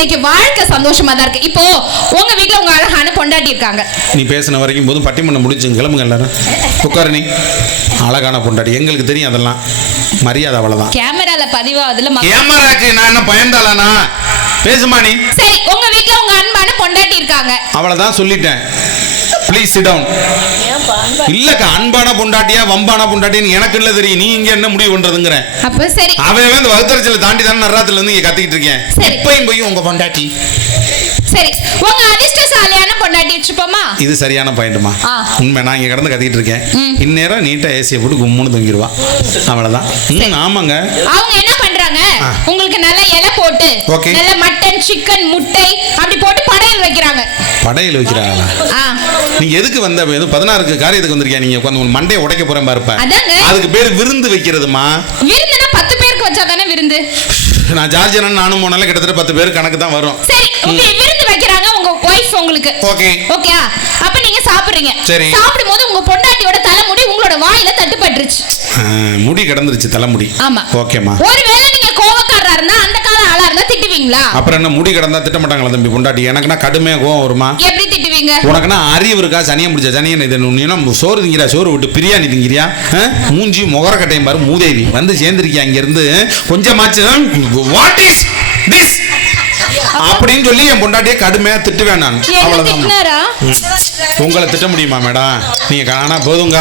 இன்னைக்கு வாழ்க்கை சந்தோஷமா தான் இருக்கு. இப்போ உங்க வீட்ல உங்க அழகான பொண்டாட்டி இருக்காங்க. நீ பேசின வரைக்கும் போதும் பட்டிமன்றம் முடிச்சு கிளம்புங்க எல்லாரும். உட்காரு நீ. அழகான பொண்டாட்டி. எங்களுக்கு தெரியும் அதெல்லாம். மரியாதை அவ்வளவுதான். கேமரால பதிவாகுதுல ம- கேமராக்கு நான் என்ன பயந்தாளானா? பேசுமா நீ. சரி உங்க வீட்ல உங்க அன்பான பொண்டாட்டி இருக்காங்க. அவ்வளவுதான் சொல்லிட்டேன். ப்ளீஸ் சிட் டவுன் இல்லக்கா அன்பான பொண்டாட்டியா வம்பான பொண்டாட்டின்னு எனக்கு இல்ல தெரியும். நீ இங்க என்ன முடிவு பண்றதுங்கிறேன் அப்ப சரி. அவன் வந்து வகுத்தறிச்சல தாண்டி தானே நராத்துல இருந்து இங்க கத்திக்கிட்டு இருக்கேன். இப்பயும் போய் உங்க பொண்டாட்டி. சரி. உங்க அதிர்ஷ்டசாலியான பொண்டாட்டி வச்சுப்போமா இது சரியான பாயிண்ட்டுமா ஆ. உண்மை நான் இங்க கடந்து கத்திக்கிட்டு இருக்கேன். இந்நேரம் நீட்டா ஏசியை போட்டு கும்முன்னு தொங்கிடுவா அவ்வளவுதான். ஆமாங்க. அவங்க என்ன பண்றாங்க. உங்களுக்கு நல்ல இலை Okay. நல்ல மட்டன் சிக்கன் முட்டை அப்படி போட்டு படையல் வைக்கிறாங்க. படையில் வைக்கிறாங்களா? ஆ. நீங்க எதுக்கு வந்த? எதுவும் பதினாறுக்கு காரியத்துக்கு வந்திருக்கியா? நீங்க உட்காந்து உன் மண்டையை உடைக்க போறேன் பாருப்ப. அதுக்கு பேர் விருந்து வைக்கிறதுமா? விருந்துனா பத்து பேருக்கு வச்சா தானே விருந்து? நான் ஜார்ஜியன் நானும் போனாலும் கிட்டத்தட்ட பத்து பேர் கணக்கு தான் வரும். சரி விருந்து வைக்கிறாங்க உங்க ஒய்ஃப் உங்களுக்கு. ஓகே. ஓகே அப்ப நீங்க சாப்பிடுறீங்க. சரி. சாப்பிடும்போது உங்க பொண்டாட்டியோட தலைமுடி உங்களோட வாயில தட்டுப்பட்டுருச்சு. முடி கிடந்துருச்சு தலைமுடி. ஆமா. ஓகேம்மா. ஒருவேளை நீங்க கோவக்காரரா இருந்தா அந்த கால ஆளா இருந்தா திட்டுவீங்களா? அப்புறம் என்ன முடி கிடந்தா திட்ட மாட்டாங்களா தம்பி பொண்டாட்டி? எனக்குன்னா கடுமையா கோவம் வருமா? எப்படி திட்டுவீங்க? உனக்குன்னா அறிவு இருக்கா? சனியம் பிடிச்ச சனியன் இது நீனா சோறு திங்கிறியா? சோறு விட்டு பிரியாணி திங்கிறியா? மூஞ்சி முகரக்கட்டையும் பாரு மூதேவி. வந்து சேர்ந்திருக்கியா இங்க இருந்து கொஞ்சமாச்சும் வாட் இஸ் திஸ் அப்படின்னு சொல்லி என் பொண்டாட்டியை கடுமையா திட்டுவேன் நான். அவ்வளவுதான். உங்களை திட்ட முடியுமா மேடம்? நீங்க காணா போதுங்க.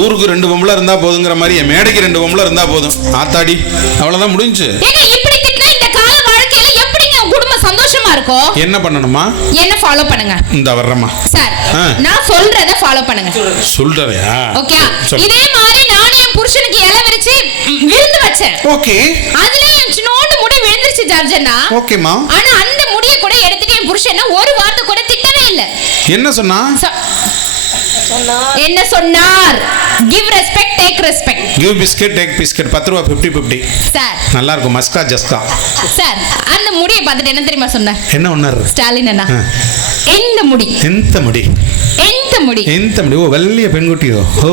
ஊருக்கு ரெண்டு பொம்பளை இருந்தா போதுங்கிற மாதிரி என் மேடைக்கு ரெண்டு பொம்பளை இருந்தா போதும். ஆத்தாடி அவ்வளவுதான் முடிஞ்சு ஏங்க இப்படி திட்டினா இந்த கால வாழ்க்கையில எப்படிங்க உங்க குடும்பம் சந்தோஷமா இருக்கும் என்ன பண்ணணுமா? என்ன ஃபாலோ பண்ணுங்க. இந்த வர்றம்மா. சார். நான் சொல்றத ஃபாலோ பண்ணுங்க. சொல்றியா ஓகே. இதே மாதிரி நானே என் புருஷனுக்கு இலை விரிச்சு விருந்து வச்சேன். ஓகே அதுல என் சின்னோண்டு முடி விழுந்துருச்சு ஜார்ஜன்னா. ஓகேம்மா ஆனா அந்த முடிய கூட எடுத்துட்டு என் புருஷன் ஒரு வார்த்தை கூட திட்டவே இல்ல. என்ன சொன்னா? என்ன சொன்னார்? Give respect take respect give biscuit take biscuit பத்து ரூபா 50 50 சார் நல்லா இருக்கும் மஸ்கா ஜஸ்கா சார் அந்த முடியை பார்த்துட்டு என்ன தெரியுமா சொன்னார் என்ன ஒன்னார் ஸ்டாலின் என்ன இந்த முடி? எந்த முடி? ಎಂತ ಮುಡಿ. ಎಂತ ಮುಡಿ. ಓ ವಲ್ಲಿಯ ಪೆಣ್ಗುಟ್ಟಿಯೋ ಓ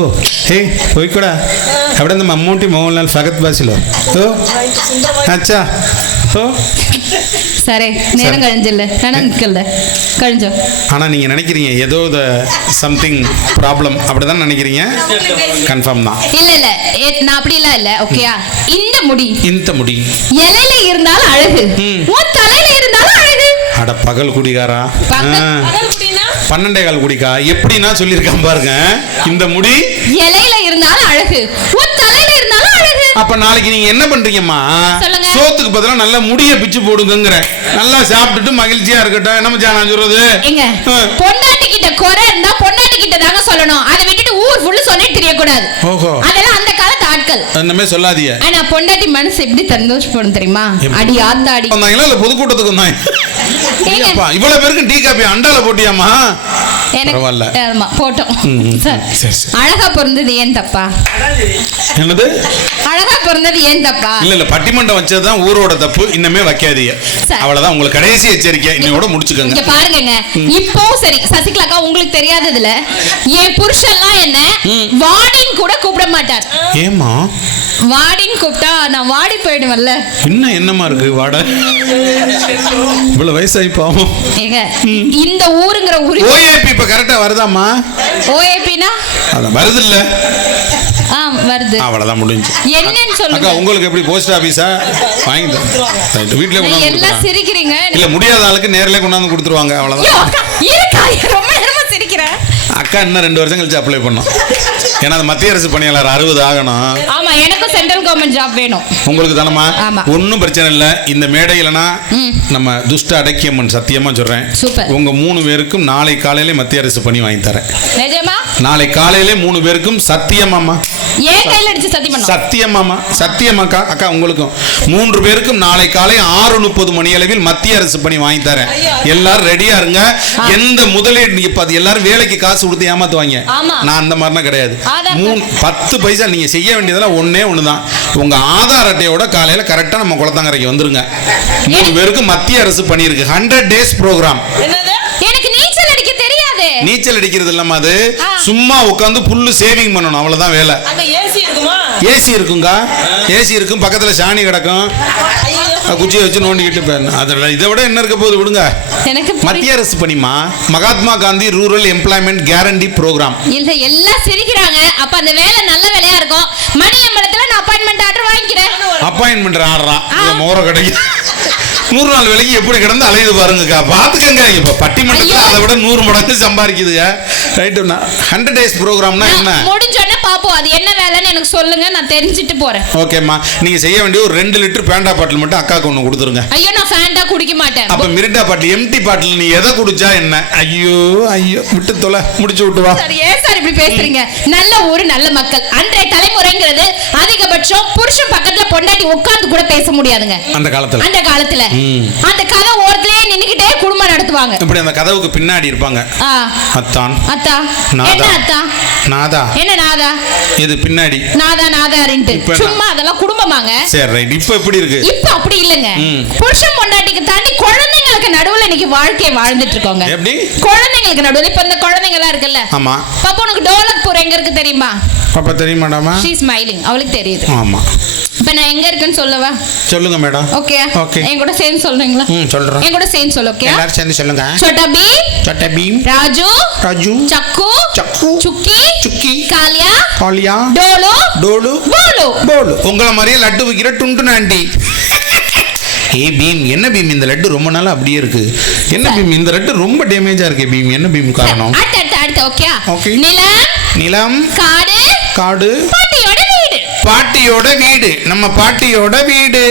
ಹೇ ಹೋಯ್ಕೊಡ. അവിടെ നിന്ന് മമ്മൂട്ടി മോഹൻലാൽ ഫഗത് ബാസിലോ ഓ അച്ഛാ ഓ சரி நேரம் கழிஞ்சில்ல ஆனால் நிற்கல கழிஞ்சோ ஆனால் நீங்கள் நினைக்கிறீங்க ஏதோ இது சம்திங் ப்ராப்ளம் அப்படி தான் நினைக்கிறீங்க கன்ஃபார்ம் தான் இல்லை இல்லை நான் அப்படிலாம் இல்லை ஓகேயா இந்த முடி இந்த முடி இலையில இருந்தாலும் அழகு. உன் தலையில இருந்தாலும் அழகு. அட பகல் குடிகாரா? பன்னெண்டே கால் குடிக்கா. எப்படின்னா சொல்லியிருக்கான் பாருங்க. இந்த முடி இலையில இருந்தாலும் அழகு. உன் தலையில இருந்தாலும் அழகு. அப்ப நாளைக்கு நீங்க என்ன பண்றீங்கம்மா. சோத்துக்கு பதிலா நல்ல முடிய பிச்சு போடுங்கங்கிற. நல்லா சாப்பிட்டுட்டு மகிழ்ச்சியா இருக்கட்டும். என்ன நான் சொல்றது. பொண்டாட்டி கிட்ட குறை இருந்தா பொண்டாட்டி கிட்ட தாங்க சொல்லணும். அதை விட்டுட்டு ஊர் ஃபுல்லு சொல்லிட்டு தெரியக்கூடாது. ஓஹோ. அதெல்லாம் ஆட்கள் அந்த மாதிரி சொல்லாதீங்க. ஆனா பொண்டாட்டி மனசு எப்படி சந்தோஷப்படும் தெரியுமா? அடி ஆத்தாடி. வந்தாங்களா? இல்ல பொதுக்கூட்டத்துக்கு வந்தாங்க. இவ்வளவு பேருக்கு டீ காப்பி அண்டால போட்டியாமா. எனக்கு ஆமா போட்டோம். அழகா பிறந்தது ஏன் தப்பா? என்னது? அழகா பிறந்தது ஏன் தப்பா? இல்ல இல்ல பட்டிமன்றம் வச்சதுதான் ஊரோட தப்பு. இன்னமே வைக்காதீங்க. அவ்வளவுதான். உங்களுக்கு கடைசி எச்சரிக்கை. இன்னையோட முடிச்சுக்கோங்க. இங்க பாருங்கங்க. இப்போ சரி. சசிகலாக்கா உங்களுக்கு தெரியாததுல என் புருஷன்லாம் என்ன கூட கூப்பிட மாட்டார். ஏமா வாடின்னு கூப்பிட்டா நான் வாடி போயிடுவேன்ல. இன்னும் என்னமா இருக்கு வாட? இவ்வளவு வயசாகி பாவம். ஏங்க இந்த ஊருங்கிற ஊரு ஓஏபி இப்ப கரெக்டா வருதாம்மா? ஓஏபினா? அதான் வருது இல்ல ஆ வருது. அவ்வளவுதான் முடிஞ்சு. என்னன்னு சொல்லுங்க. உங்களுக்கு எப்படி போஸ்ட் ஆபீஸா வாங்கி ரைட் வீட்லயே நீங்க கொண்டாந்து எல்லாம். சிரிக்கிறீங்க. இல்ல முடியாத ஆளுக்கு நேர்லயே கொண்டாந்து கொடுத்துருவாங்க அவ்வளவுதான். இருக்கா? ரொம்ப நேரமா சிரிக்கிறேன் அக்கா இன்னும் ரெண்டு வருஷம் கழிச்சு அப்ளை பண்ணும். ஏன்னா அது மத்திய அரசு பணியாளர் அறுபது ஆகணும். ஆமா எனக்கும் சென்ட்ரல் கவர்மெண்ட் ஜாப் வேணும். உங்களுக்கு தானமா. ஒன்றும் பிரச்சனை இல்லை. இந்த மேடையிலனா நம்ம துஷ்ட அடக்கியம்மன் சத்தியமா சொல்றேன். சூப்பர். உங்க மூணு பேருக்கும் நாளை காலையிலே மத்திய அரசு பணி வாங்கி தரேன். நிஜமா? நாளை காலையிலே மூணு பேருக்கும் சத்தியமாமா சத்தியமாமா சத்தியமாக்கா அக்கா உங்களுக்கும். மூன்று பேருக்கும் நாளை காலை ஆறு முப்பது மணி அளவில் மத்திய அரசு பணி வாங்கி தரேன். எல்லாரும் ரெடியா இருங்க. எந்த முதலீடு எல்லாரும் வேலைக்கு காசு கொடுத்து ஏமாத்துவாங்க. நான் அந்த மாதிரிலாம் கிடையாது. மூணு பத்து பைசா நீங்க செய்ய வேண்டியதெல்லாம் ஒண்ணே ஒண்ணுதான். உங்க ஆதார் அட்டையோட காலையில கரெக்டா நம்ம குளத்தங்கரைக்கு வந்துருங்க. மூணு பேருக்கு மத்திய அரசு பண்ணியிருக்கு. ஹண்ட்ரட் டேஸ் ப்ரோக்ராம் எனக்கு நீச்சல் அடிக்க தெரியாது. நீச்சல் அடிக்கிறது இல்லாம அது. சும்மா உட்காந்து புல்லு சேவிங் பண்ணணும். அவ்வளவுதான் வேலை. ஏசி இருக்குங்க. ஏசி இருக்கும். பக்கத்துல சாணி கிடக்கும். குச்சியை வச்சு நோண்டிக்கிட்டு போயிருந்தேன் அதில் இதை விட என்ன இருக்க போகுது விடுங்க. எனக்கு மத்திய அரசு பணிமா? Mahatma Gandhi rural employment guarantee programme. இல்ல எல்லாம் சிரிக்கிறாங்க. அப்ப அந்த வேலை நல்ல வேலையா இருக்கும்? மணி அம்பலத்துல நான் அப்பாயின்மெண்ட் ஆர்டர் வாங்கிக்கிறேன். அப்பாயின்மெண்ட் இந்த மோர கடைக்கு. நூறு நாள் விலைக்கு எப்படி கிடந்து அலையுது பாருங்கக்கா. பார்த்துக்கங்க இப்போ பட்டிமன்றத்தில். அதை விட நூறு மடங்கு சம்பாதிக்குதுங்க. ரைட்டுண்ணா ஹண்ட்ரட் டேஸ் ப்ரோக்ராம்னா என்ன? முடிஞ்சோடனே பாப்போம். அது என்ன வேலைன்னு எனக்கு சொல்லுங்க நான் தெரிஞ்சுட்டு போறேன். ஓகேம்மா. நீங்க செய்ய வேண்டிய ஒரு ரெண்டு லிட்டர் பேண்டா பாட்டில் மட்டும் அக்காவுக்கு ஒன்று கொடுத்துருங்க. ஐயோ நான் ஃபேண்டா குடிக்க மாட்டேன். அப்ப மிரிண்டா பாட்டில் எம்டி பாட்டில் நீ எதை குடிச்சா என்ன? ஐயோ ஐயோ விட்டு தொலை முடிச்சு விட்டு வா. சார் ஏன் சார் இப்படி பேசுறீங்க? நல்ல ஊரு நல்ல மக்கள். அன்றைய தலைமுறைங்கிறது அதிகபட்சம் புருஷன் பக்கத்துல பொண்டாட்டி உட்கார்ந்து கூட பேச முடியாதுங்க. அந்த காலத்துல. அந்த காலத்துல. அந்த கதை ஓரத்திலேயே நின்னுக்கிட்டே குடும்பம் நடத்துவாங்க. இப்படி அந்த கதவுக்கு பின்னாடி இருப்பாங்க. அத்தான். அத்தா. நாதா. என்ன அத்தா? நாதா. என்ன நாதா? இது பின்னாடி நாதா நாதாரின்ட்டு சும்மா அதெல்லாம் குடும்பமாங்க. சரி ரைட். இப்போ எப்படி இருக்கு? இப்ப அப்படி இல்லைங்க. புருஷன் பொண்டாட்டிக்கு தாண்டி குழந்தைங்களுக்கு நடுவுல இன்னைக்கு வாழ்க்கையை வாழ்ந்துட்டு இருக்கோங்க எப்படி? குழந்தைங்களுக்கு நடுவுல இப்ப இந்த குழந்தைங்க எல்லாம் இருக்குல்ல. ஆமா. பாப்பா உனக்கு டோலக்பூர் எங்க இருக்கு தெரியுமா? பாப்பா தெரியுமாடாமா? ஷீ ஸ்மைலிங் அவளுக்கு தெரியுது. ஆமா. இப்போ நான் எங்க இருக்கேன்னு சொல்லவா? சொல்லுங்க மேடம். ஓகே ஓகே என் கூட சேர்ந்து சொல்றீங்களா? ம் சொல்றேன். என் கூட சேர்ந்து சொல்லு ஓகே எல்லாரும் சேர்ந்து சொல்லுங்க. छोटा भीम छोटा भीम ராஜு राजू சக்கு சக்கு. சுக்கி சுக்கி. காளியா कालिया டோலோ डोलो बोलो बोलो உங்கள மாதிரியே லட்டு விக்கிற டுண்டுன ஆண்டி. ஏ பீம் என்ன பீம்? இந்த லட்டு ரொம்ப நாளா அப்படியே இருக்கு. என்ன பீம்? இந்த லட்டு ரொம்ப டேமேஜா இருக்கு பீம். என்ன பீம் காரணம்? அடுத்து அடுத்து ஓகே ஓகே நிலம் நிலம். காடு காடு. பாட்டியோ பாட்டியோட வீடு. நம்ம பாட்டியோட வீடு.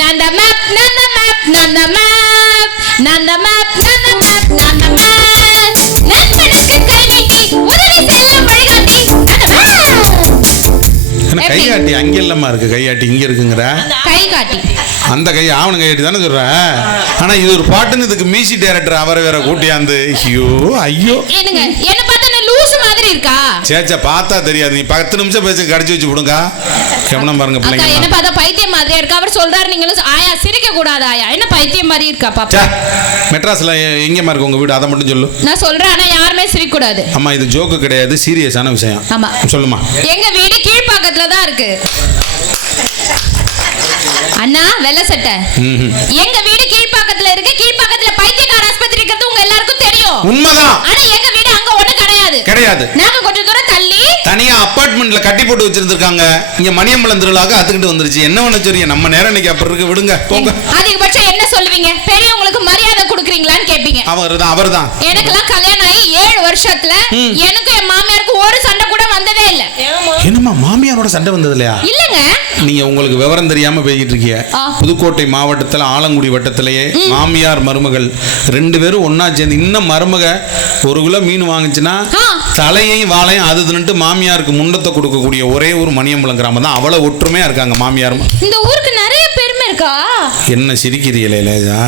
நந்த மேப் நந்த மேப் நந்த மேப் நந்த மேப் நந்த மேப் நந்த மேப் நண்பனுக்கு கை நீட்டி உதவி செல்ல வழிகாட்டி. நந்த மேப் என்ன எப்படி? கையாட்டி அங்க இல்லம்மா இருக்கு. கையாட்டி இங்க இருக்குங்கிற. கை காட்டி அந்த கை ஆவணம் கையாட்டி தானே சொல்ற? ஆனா இது ஒரு பாட்டுன்னு இதுக்கு மியூசிக் டைரக்டர் அவரை வேற கூட்டியாந்து. ஐயோ ஐயோ. என்னங்க என்ன பார்த்தா நான் லூசு மாதிரி இருக்கா? சேச்சா பார்த்தா தெரியாது. நீ பத்து நிமிஷம் பேசி கடிச்சு வச்சு விடுங்க. கவனம் பாருங்க அக்கா என்ன பிள்ளைங்க பார்த்தா பைத்தியம் மாதிரியா இருக்கா? அவர் சொல்றாரு நீங்களும் ஆயா சிரிக்க கூடாது ஆயா. என்ன பைத்தியம் மாதிரி இருக்கா பாப்பா? மெட்ராஸ்ல எ- எங்கேம்மா இருக்கு உங்க வீடு? அதை மட்டும் சொல்லு. நான் சொல்றேன் ஆனா யாருமே சிரிக்க கூடாது. அம்மா இது ஜோக்கு கிடையாது சீரியஸான விஷயம். ஆமா. சொல்லுமா. எங்க வீடு கீழ்ப்பாக்கத்துல தான் இருக்கு. அண்ணா வெள்ளை சட்டை. எங்க வீடு கீழ்ப்பாக்கத்துல இருக்கு. கீழ்ப்பாக்கத்துல பைத்தியக்கார ஆஸ்பத்திரி இருக்கிறது உங்க எல்லாருக்கும் தெரியும். உண்மைதான். ஆனா எங்க வீடு அங்க ஒண்ணு கிடையாது. நாங்க கொஞ்சம் தூரம் தள்ளி. தனியா அப்பார்ட்மெண்ட்ல கட்டி போட்டு வச்சிருந்திருக்காங்க. இங்க மணியம்பலம் திருவிழாக்கு அதுக்கிட்டு வந்துருச்சு. என்ன பண்ண சொல்றீங்க நம்ம நேரம் இன்னைக்கு அப்படி இருக்கு. விடுங்க. போங்க. அதிகபட்சம் என்ன சொல்லுவீங்க? பெரியவங்களுக்கு மரியாதை கொடுக்குறீங்களான்னு கேட்பீங்க அவர் தான் அவர் தான் எனக்கெல்லாம் கல்யாணம் ஆகி ஏழு வருஷத்துல ம். எனக்கும் என் மாமியாருக்கும் ஒரு சண்டை கூட வந்ததே இல்ல. என்னம்மா? மாமியாரோட சண்டை வந்தது இல்லையா இல்லங்க. நீங்க உங்களுக்கு விவரம் தெரியாம பேசிட்டு இருக்கீங்க. புதுக்கோட்டை மாவட்டத்துல ஆலங்குடி வட்டத்திலேயே மாமியார் மருமகள். ரெண்டு பேரும் ஒண்ணா சேர்ந்து இன்னும் மருமக ஒரு கிலோ மீன் வாங்குச்சுன்னா. தலையையும் வாழையும் அது தின்னுட்டு மாமியாருக்கு முண்டத்தை கொடுக்கக்கூடிய ஒரே ஒரு மணியம்பலம் கிராமம் தான் அவ்வளவு ஒற்றுமையா இருக்காங்க மாமியாரும். இந்த ஊருக்கு நிறைய இருக்கா என்ன சிரிக்கிறீங்களே லேஜா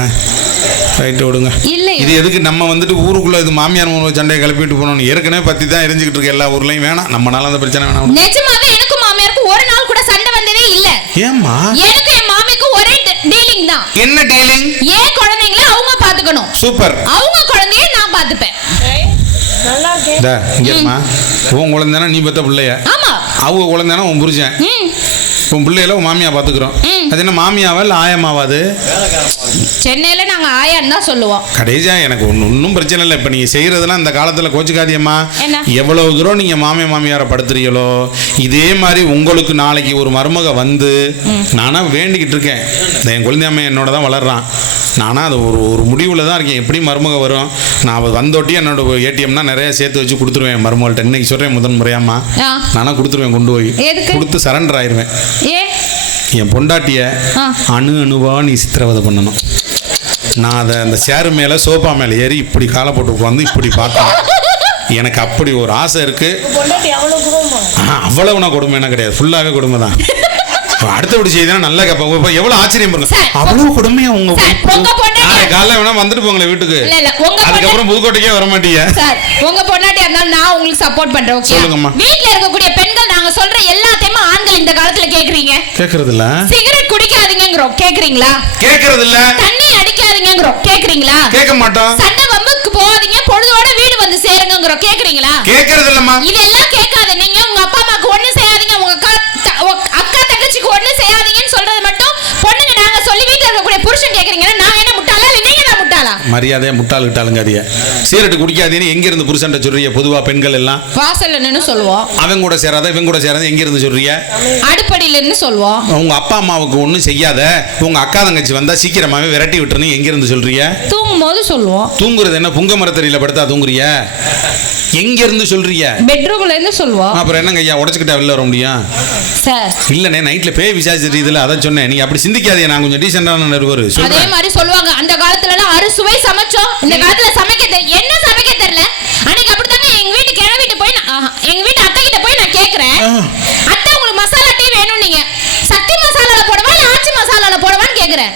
ரைட்டு விடுங்க. இல்லையே. இது எதுக்கு நம்ம வந்துட்டு ஊருக்குள்ள இது மாமியார் மருமக சண்டையை கிளப்பிட்டு போனோம் ஏற்கனவே பத்தி தான் எரிஞ்சுக்கிட்டு இருக்கு எல்லா ஊர்லயும் வேணாம். நம்மனால அந்த பிரச்சனை வேணாம். நிஜமாவே எனக்கும் மாமியாருக்கும் ஒரு நாள் கூட சண்டை வந்ததே இல்ல. ஏம்மா? எனக்கும் என் மாமிக்கும் ஒரே டீலிங் தான். என்ன டீலிங் ஏன் குழந்தைங்கள அவங்க பாத்துக்கணும். சூப்பர். அவங்க குழந்தைய நான் பாத்துப்பேன். டா, இங்க இருமா. உன் குழந்தைனா நீ பெத்த பிள்ளைய? ஆமா. அவங்க குழந்தைனா உன் புருஷன். ம். உன் பிள்ளையில உன் மாமியா பார்த்துக்குறோம் ம். அது என்ன மாமியாவா இல்லை ஆயமாவா அது? சென்னையில நாங்க ஆயான்னு தான் சொல்லுவோம். கடைசியா எனக்கு ஒன்றும் ஒன்றும் பிரச்சனை இல்லை. இப்போ நீங்கள் செய்கிறதெல்லாம் இந்த காலத்தில் கோச்சுக்காதியம்மா என்ன? எவ்வளவு தூரம் நீங்கள் மாமியா மாமியாரை படுத்துறீங்களோ இதே மாதிரி உங்களுக்கு நாளைக்கு ஒரு மருமக வந்து நானா வேண்டிக்கிட்டு இருக்கேன். இந்த என் குழந்தையம்மா என்னோட தான் வளர்றான். நானா அது ஒரு ஒரு முடிவில் தான் இருக்கேன். எப்படி மருமக வரும்? நான் அவ வந்தோட்டி என்னோட ஏடிஎம்னா நிறைய சேர்த்து வச்சு கொடுத்துருவேன் மருமகள்கிட்ட இன்னைக்கு சொல்கிறேன் முதன் முறையாம்மா. ஆ. நானா கொடுத்துருவேன் கொண்டு போய். எதுக்கு? கொடுத்து சரண்டர் ஆயிருவேன். ஏ என் பொண்டாட்டிய. அணு அணுவா நீ சித்திரவதை பண்ணணும். நான் அதை அந்த சேரு மேலே சோஃபா மேலே ஏறி இப்படி காலை போட்டு உட்காந்து இப்படி பார்க்கணும். எனக்கு அப்படி ஒரு ஆசை இருக்கு. அவ்வளவு நான் கொடுமைனா கிடையாது. ஃபுல்லாகவே கொடுமை தான். அடுத்தபடி செய்தா நல்லா இப்போ எவ்வளோ ஆச்சரியம் சார், அவ்வளோ கொடுமையா உங்க சார், உங்க பொண்டாட்டி- நாளைக்கு காலைல வேணா வந்துட்டு போங்களேன் வீட்டுக்கு. இல்ல இல்ல உங்க பொண்ணு அதுக்கப்புறம் புதுக்கோட்டைக்கே வர மாட்டீங்க. சார் உங்க பொண்டாட்டியா இருந்தாலும் நான் உங்களுக்கு சப்போர்ட் பண்றேன் ஓகே சொல்லுங்கம்மா. வீட்ல இருக்கக்கூடிய பெண்கள் நாங்க சொல்ற எல்லாத்தையுமே ஆண்கள் இந்த காலத்துல கேக்குறீங்க. கேட்கறது இல்ல சிகரெட் குடிக்காதீங்கங்கிறோம் கேக்குறீங்களா? கேட்கறது இல்ல தண்ணி அடிக்காதீங்கங்கிறோம் கேக்குறீங்களா? கேட்க மாட்டோம். சண்டை வம்புக்கு போகாதீங்க பொழுதோட வீடு வந்து சேருங்கங்கிறோம் கேக்குறீங்களா? கேட்கறது இல்லம்மா இதெல்லாம் கேட்காத நீங்க உங்க அப்பா அம்மாக்கு ஒண்ணு செய்யாதீங்க உங்க அக்கா தங்கச்சிக்கு ஒண்ணு செய்யாதீங்கன்னு சொல்றது மட்டும் பொண்ணுங்க நாங்க சொல்லி வீட்டுல இருக்கக்கூடிய மரியாதையா முட்டாள் கிட்டாளுங்க அதிக. சீரட்டு குடிக்காதேன்னு எங்க இருந்து புருஷன்ட்ட சொல்றிய பொதுவா பெண்கள் எல்லாம்? வாசல்ல நின்னு சொல்லுவோம். அவன் கூட சேராத இவன் கூட சேராத எங்க இருந்து சொல்றிய? அடுப்படியில நின்னு சொல்லுவோம். உங்க அப்பா அம்மாவுக்கு ஒன்றும் செய்யாத உங்க அக்கா தங்கச்சி வந்தா சீக்கிரமாவே விரட்டி விட்டுருன்னு எங்க இருந்து சொல்றிய? தூங்கும் போது சொல்லுவோம். தூங்குறது என்ன புங்க மரத்தடியில படுத்தா தூங்குறிய? எங்க இருந்து சொல்றிய? பெட்ரூம்ல இருந்து சொல்லுவோம். அப்புறம் என்னங்க ஐயா உடச்சுக்கிட்டா வெளில வர முடியும்? சார். இல்லண்ணே நைட்ல பேய் விசாரிச்சு தெரியுதுல அதான் சொன்னேன். நீங்க அப்படி சிந்திக்காதீங்க நான் கொஞ்சம் டீசெண்டான நிருபர் அதே மாதிரி சொல்லுவாங்க. அந்த காலத்துல எல்லாம் அறுசுவை சமைச்சோம். இந்த காலத்துல சமைக்க தெரியல என்ன சமைக்க தெரியல? அன்னைக்கு அப்படித்தாங்க எங்க வீட்டு கிழவிட்டு போய் நான் ஆஹா, எங்க வீட்டு அத்தை கிட்ட போய் நான் கேக்குறேன். அத்தை உங்களுக்கு மசாலா டீ வேணும் நீங்க. சக்தி மசாலால போடவா இல்ல ஆச்சி மசாலால போடவான்னு கேக்குறேன்.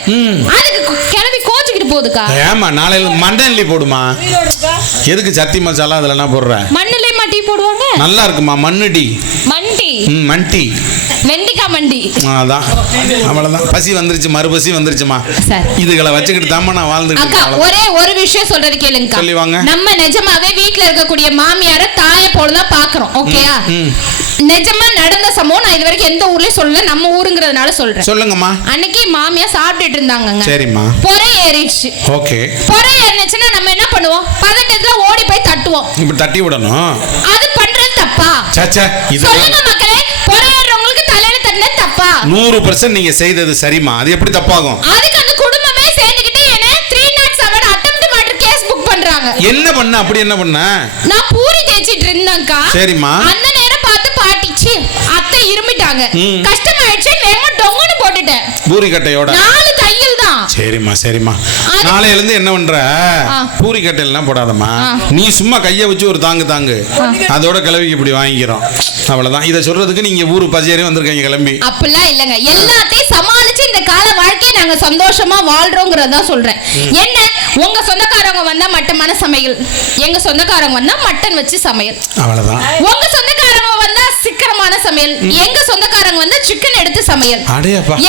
அதுக்கு கு- கிழவி கோச்சுக்கிட்டு போகுதுக்கா? ஏமா நாளையில மண்டன்லி போடுமா? எதுக்கு சத்தி மசாலா அதெல்லாம் போடுற? மண்ணுலயுமா டீ போடுவாங்க. நல்லா இருக்குமா மண்ணு டீ மண்டி ம், மண்டி வெண்டிக்காய் மண்டி. அதான். அவ்வளவுதான். பசி வந்துருச்சு மறுபசி வந்துருச்சுமா. இதுகளை வச்சுக்கிட்டு தாம்மா நான் வாழ்ந்துட்டு அக்கா. ஒரே ஒரு விஷயம் சொல்றது கேளுங்கக்கா. சொல்லி வாங்க. நம்ம நிஜமாவே வீட்ல இருக்கக்கூடிய மாமியார தாய போலதான் பாக்குறோம் ஓகேயா. நிஜமா நடந்த சம்பவம் நான் இது வரைக்கும் எந்த ஊர்லயும் சொல்லல நம்ம ஊருங்கிறதுனால சொல்றேன். சொல்லுங்கம்மா. அன்னைக்கு மாமியா சாப்பிட்டுட்டு இருந்தாங்கங்க. சரிம்மா. பொறை ஏறிடுச்சு. ஓகே. பொறை ஏறிச்சுன்னா நம்ம என்ன பண்ணுவோம்? பதட்டத்துல ஓடி போய் தட்டுவோம். இப்படி தட்டி விடணும். அது பண்றது தப்பா? சாச்சா இது சொல்லுங்க மக்களே பொறை தப்பா? நூறு பர்சன்ட் நீங்க செய்தது சரிம்மா. அது எப்படி தப்பாகும்? அதுக்கு அந்த குடும்பமே சேர்ந்துக்கிட்டு என்ன three nought seven attempt murder case book பண்றாங்க. என்ன பண்ண? அப்படி என்ன பண்ண? நான் பூரி தேய்ச்சிட்டு இருந்தேன்க்கா. சரிம்மா. அந்த நேரம் பார்த்து பாட்டிச்சு அத்தை இருமிட்டாங்க. கஷ்டமாயிடுச்சு வேகமா டொங்குன்னு போட்டுட்டேன். பூரி கட்டையோட. நாலு தையல் தான். சரிம்மா சரிம்மா. நாளையில இருந்து என்ன பண்ற. பூரி கட்டையெல்லாம் போடாதம்மா. நீ சும்மா கைய வச்சு ஒரு தாங்கு தாங்கு. அதோட கிளவிக்கு இப்படி வாங்கிக்கிறோம். அவ்வளவுதான். இதை சொல்றதுக்கு நீங்க ஊரு பஜேரி வந்திருக்கீங்க கிளம்பி. அப்படிலாம் இல்லைங்க. எல்லாத்தையும் சமாளிச்சு இந்த கால வாழ்க்கையை நாங்க சந்தோஷமா வாழ்றோங்கிறதா சொல்றேன். என்ன? உங்க சொந்தக்காரங்க வந்தா மட்டமான சமையல். எங்க சொந்தக்காரங்க வந்தா மட்டன் வச்சு சமையல். அவ்வளவுதான். உங்க சொந்தக்காரங்க வந்தா சிக்கனமான சமையல். எங்க சொந்தக்காரங்க வந்தா சிக்கன் எடுத்து சமையல்.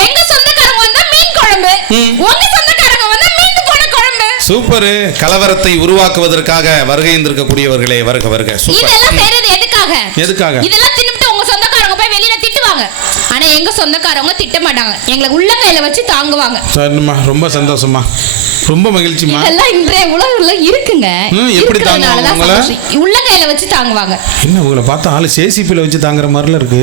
எங்க சொந்தக்காரங்க வந்தா மீன் குழம்பு. உங்க சொந்தக்காரங்க வந்தா மீந்து போன குழம்பு. சூப்பர். கலவரத்தை உருவாக்குவதற்காக வருகை இருந்திருக்கக்கூடியவர்களே வருக. வருக இதெல்லாம் செய்யறது எதுக்காக? எதுக்காக? இதெல்லாம் தின்னுட்டு உங்க சொந்தக்காரங்க போய் வெளியில திட்டுவாங்க. ஆனா எங்க சொந்தக்காரங்க திட்ட மாட்டாங்க எங்களை உள்ளங்கையில வச்சு தாங்குவாங்க. சரிம்மா ரொம்ப சந்தோஷமா ரொம்ப மகிழ்ச்சிமா இதெல்லாம் இன்றைய உலகத்துல இருக்குங்க. எப்படி தாங்குவாங்க. உள்ளங்கையில வச்சு தாங்குவாங்க. என்ன உங்களை பார்த்தா ஆளு சேசிப்பில வச்சு தாங்குற மாதிரில இருக்கு?